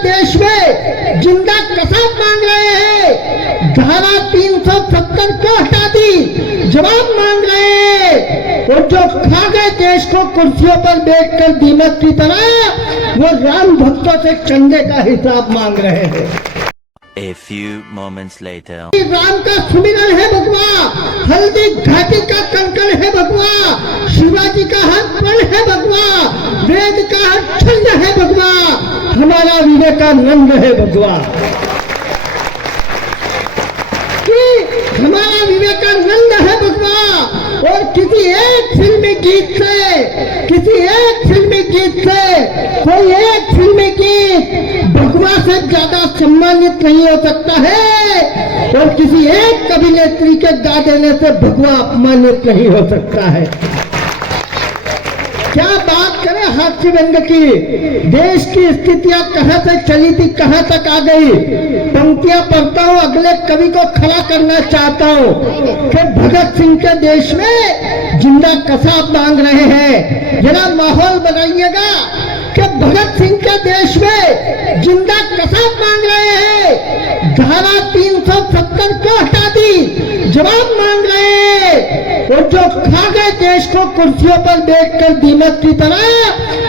देश में जिंदा कसाब मांग रहे हैं। धारा 370 को हटा दी, जवाब मांग रहे हैं। और जो खा गए देश को कुर्सियों पर बैठकर दीमक की तरह, वो राम भक्तों से चंदे का हिसाब मांग रहे हैं। A few moments later. Ram का सुमिरन है भगवा, हल्दी घाटी का कंकण है भगवा, शिवाजी का हर प्रण है भगवा, वेद का हर छंद है भगवा, हमारा विवेकानंद है भगवा। हमारा विवेकानंद है भगवा। और किसी एक फिल्मी गीत से, किसी एक फिल्मी गीत से, कोई एक फिल्मी गीत भगवा से ज्यादा सम्मानित नहीं हो सकता है, और किसी एक अभिनेत्री के गा देने से भगवा अपमानित नहीं हो सकता है। क्या बात करें हास्य व्यंग की। देश की स्थितियां कहां से चली थी, कहां तक आ गई। पंक्तियां पढ़ता हूं, अगले कवि को खड़ा करना चाहता हूं कि भगत सिंह के देश में जिंदा कसाब मांग रहे हैं। जरा माहौल बनाइएगा कि भगत सिंह के देश में जिंदा कसाब मांग रहे हैं। धारा 370 को हटा दी, जवाब मांग रहे हैं। और जो खा गए देश को कुर्सियों पर बैठकर दीमक की तरह,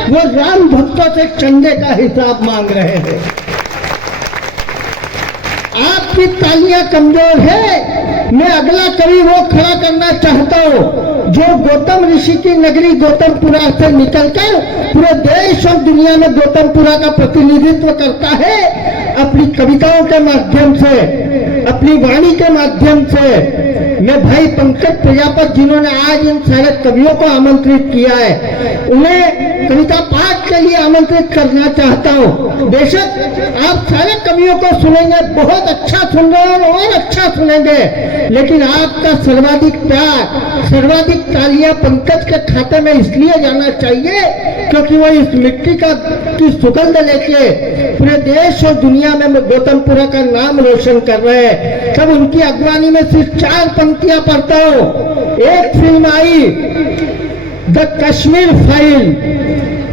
वो राम भक्तों से चंदे का हिसाब मांग रहे हैं। आपकी तालियां कमजोर है। मैं अगला कवि वो खड़ा करना चाहता हूं जो गौतम ऋषि की नगरी गौतमपुरा से निकलकर पूरे देश और दुनिया में गौतमपुरा का प्रतिनिधित्व करता है, अपनी कविताओं के माध्यम से, अपनी वाणी के माध्यम से। मैं भाई पंकज प्रजापत, जिन्होंने आज इन सारे कवियों को आमंत्रित किया है, उन्हें कविता पाठ के लिए आमंत्रित करना चाहता हूं। बेशक आप सारे कवियों को सुनेंगे, बहुत अच्छा सुन रहे हैं और अच्छा सुनेंगे, लेकिन आपका सर्वाधिक प्यार, सर्वाधिक तालियां पंकज के खाते में इसलिए जाना चाहिए क्योंकि वो इस मिट्टी की सुगंध लेके पूरे देश और दुनिया में गौतमपुरा का नाम रोशन कर रहे हैं। तब उनकी अगवानी में सिर्फ 4 पंक्तियां पढ़ता हूं। एक film I the Kashmir file,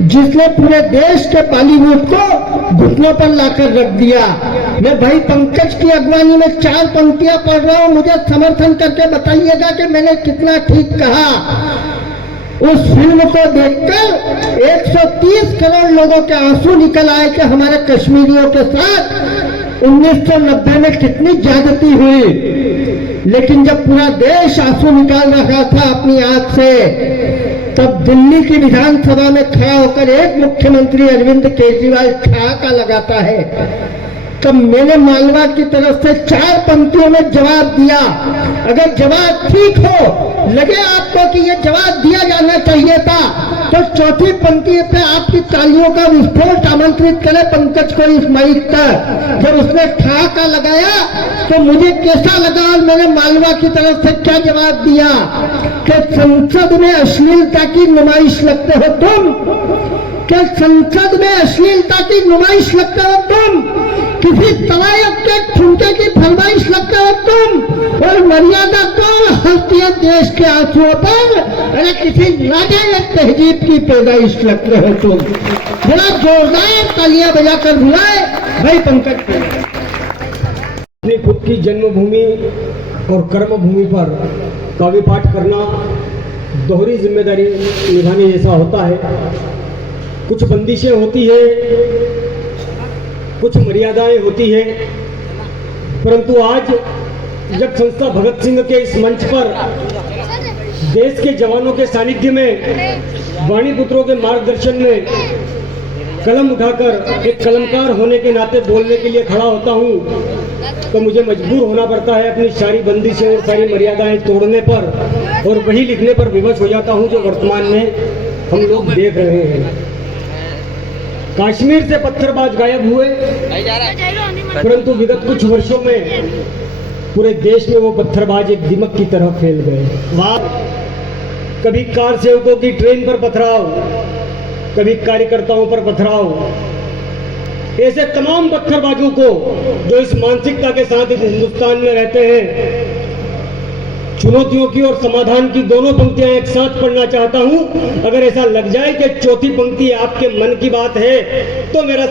जिसने पूरे देश के बॉलीवुड को घुटनों पर लाकर रख दिया। मैं भाई पंकज की अगवानी में 4 पंक्तियां पढ़ रहा हूं, मुझे समर्थन करके बताइएगा कि मैंने कितना ठीक कहा। उस फिल्म को देखकर 130 करोड़ लोगों के आंसू निकल आए कि हमारे कश्मीरियों के साथ 1990 में कितनी ज्यादती हुई। लेकिन जब पूरा देश आंसू निकाल रहा था अपनी आंख से, तब दिल्ली की विधानसभा में खड़ा होकर एक मुख्यमंत्री अरविंद केजरीवाल ठहाका लगाता है। तब मैंने मालवा की तरफ से 4 पंक्तियों में जवाब दिया। अगर जवाब ठीक हो, लगे आपको कि यह जवाब दिया जाना चाहिए था, तो चौथी पंक्ति पे आपकी तालियों का विस्फोट आमंत्रित करें पंकज को इस माइक पर। जब उसने ठहाका लगाया तो मुझे कैसा लगा और मैंने मालवा की तरफ से क्या जवाब दिया कि संसद में अश्लीलता की नुमाइश लगते हो तुम, कि संसद में अश्लीलता की नुमाइश लगते हो तुम, किसी तवायफ के ठुमके की फरमाइश लगते हो तुम, और मर्यादा कौन हंसती है देश के आंसुओं पर, अरे किसी नाजायज तहजीब की पैदाइश लगते हो तुम। बड़ा जोरदार तालियां बजाकर बुलाए भाई पंकज को। अपनी खुद की जन्मभूमि और कर्मभूमि पर काव्य पाठ करना दोहरी जिम्मेदारी निभाने जैसा होता है। कुछ बंदिशें होती है, कुछ मर्यादाएं होती है, परंतु आज जब संस्था भगत सिंह के इस मंच पर देश के जवानों के सानिध्य में, वाणी पुत्रों के मार्गदर्शन में कलम उठाकर एक कलमकार होने के नाते बोलने के लिए खड़ा होता हूं, तो मुझे मजबूर होना पड़ता है अपनी सारी बंदिशें और सारी मर्यादाएं तोड़ने पर, और वही लिखने पर विवश हो जाता हूं जो वर्तमान में हम लोग देख रहे हैं। कश्मीर से पत्थरबाज गायब हुए, परंतु विगत कुछ वर्षों में पूरे देश में वो पत्थरबाज एक दीमक की तरह फैल गए। वहां कभी कार सेवकों की ट्रेन पर पथराव, कभी कार्यकर्ताओं पर पथराव, ऐसे तमाम पत्थरबाजों को जो इस मानसिकता के साथ इस हिंदुस्तान में रहते हैं, चुनौतियों की और समाधान की दोनों पंक्तियां एक साथ पढ़ना चाहता हूं। अगर ऐसा लग जाए कि चौथी पंक्ति आपके मन की बात है तो मेरा